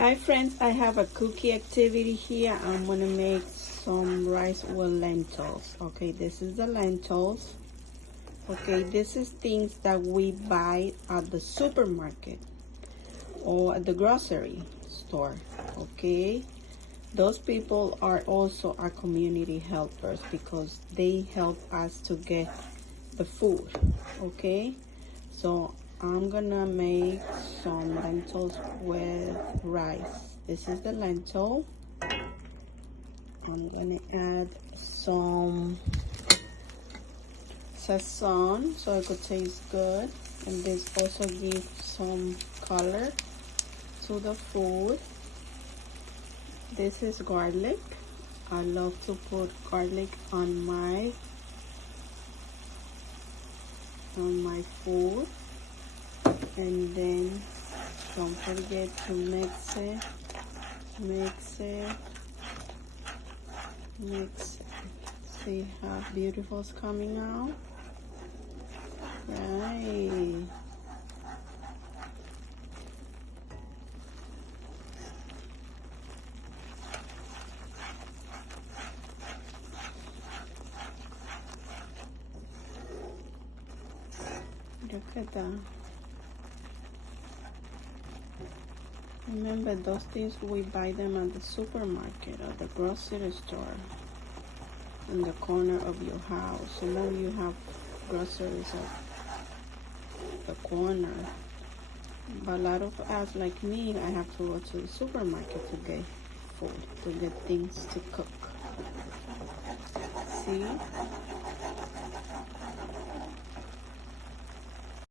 Hi friends, I have a cookie activity here. I'm gonna make some rice with lentils. Okay, this is the lentils. Okay, this is things that we buy at the supermarket or at the grocery store. Okay, those people are also our community helpers because they help us to get the food. Okay, so I'm gonna make some lentils with rice. This is the lentil. I'm gonna add some sazon so it could taste good, and this also gives some color to the food. This is garlic. I love to put garlic on my food, and then don't forget to mix it. See how beautiful it's coming out. Right. Look at that. Remember, those things we buy them at the supermarket or the grocery store in the corner of your house. Some of you have groceries at the corner, but a lot of us, like me, I have to go to the supermarket to get food, to get things to cook. See?